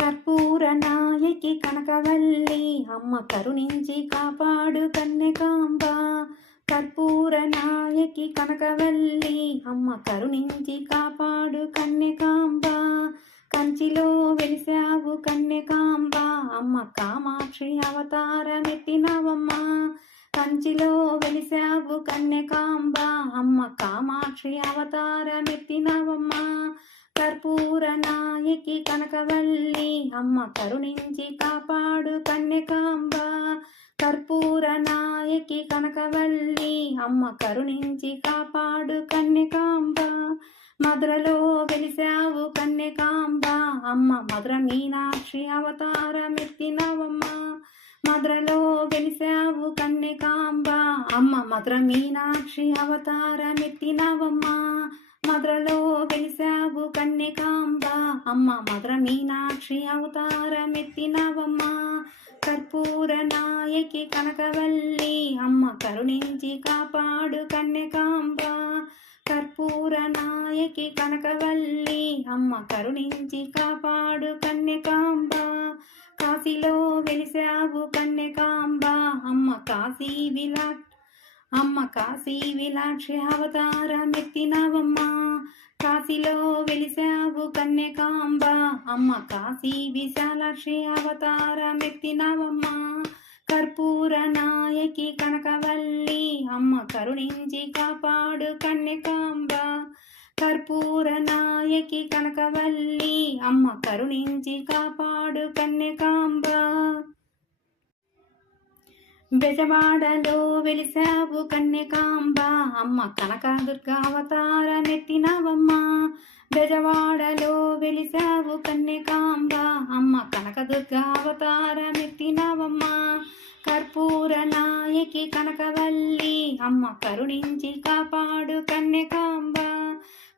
కర్పూర నాయకి కనకవల్లి అమ్మ కరుణించి కాపాడు కన్యకాంబ. కర్పూర నాయకి కనకవల్లి అమ్మ కరుణించి కాపాడు కన్యకాంబ. కంచిలో వెలిసావు కన్యకాంబ అమ్మ కామాక్షి అవతారమెత్తినవమ్మ. కంచిలో వెలిసావు కన్యకాంబ అమ్మ కామాక్షి అవతారమెత్తినవమ్మ. కర్పూర నాయకి కనకవల్లి అమ్మ కరుణించి కాపాడు కన్యకాంబ. కర్పూర నాయకి కనకవల్లి అమ్మ కరుణించి కాపాడు కన్యకాంబ. మధురలో వెలిసావు కన్యకాంబ అమ్మ మధుర మీనాక్షి అవతారమెత్తినవమ్మ. మధురలో వెలిసావు కన్యకాంబ అమ్మ మధుర మీనాక్షి అవతారమెత్తినవమ్మ. మధురలో వెలిసావు కన్యకాంబ అమ్మ మధుర మీనాక్షి అవతారమెత్తినవమ్మ. కర్పూర నాయకి కనకవల్లి అమ్మ కరుణించి కాపాడు కన్యకాంబ. కర్పూర నాయకి కనకవల్లి అమ్మ కరుణించి కాపాడు కన్యకాంబ. కాశీలో వెలిసావు కన్యకాంబ అమ్మ కాశీ విలాక్షి అవతారమెత్తినవమ్మ. కాశీలో వెలిసావు కన్యకాంబ అమ్మ కాశీ విశాలాక్షి అవతారమెత్తినవమ్మ. కర్పూర నాయకి కనకవల్లి అమ్మ కరుణించి కాపాడు కన్యకాంబ. కర్పూర నాయకి కనకవల్లి అమ్మ కరుణించి కాపాడు కన్యకాంబ. బెజవాడలో వెలిసావు కన్యకాంబ అమ్మ కనకదుర్గ అవతారమెత్తినవమ్మ. బెజవాడలో వెలిసావు కన్యకాంబ అమ్మ కనకదుర్గ అవతారమెత్తినవమ్మ. కర్పూర నాయకి కనకవల్లి అమ్మ కరుణించి కాపాడు కన్యకాంబ.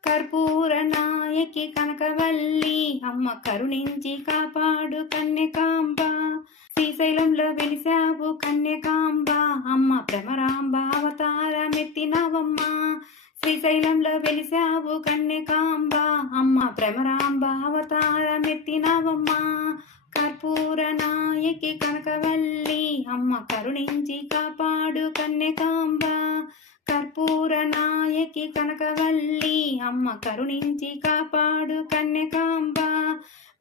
కర్పూర నాయకి కనకవల్లి అమ్మ కరుణించి కాపాడు కన్యకాంబ. శ్రీశైలంలో వెలిసావు కన్యకాంబ అమ్మ భ్రమరాంబ అవతారమెత్తినవమ్మ. శ్రీశైలంలో వెలిసావు కన్యకాంబ అమ్మ భ్రమరాంబ అవతారమెత్తినవమ్మ. కర్పూర నాయకి కనకవల్లి అమ్మ కరుణించి కాపాడు కన్యకాంబ. కర్పూర నాయకి కనకవల్లి అమ్మ కరుణించి కాపాడు కన్యకాంబ.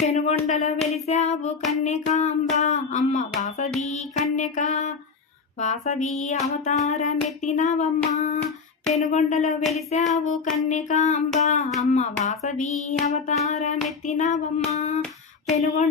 పెనుగొండల వెలిసావు కన్యకాంబ అమ్మ వాసవి అవతారమెత్తినవమ్మ. పెనుగొండల వెలిసావు కన్యకాంబ అమ్మ వాసవి అవతారమెత్తినవమ్మ. పెనుగొండ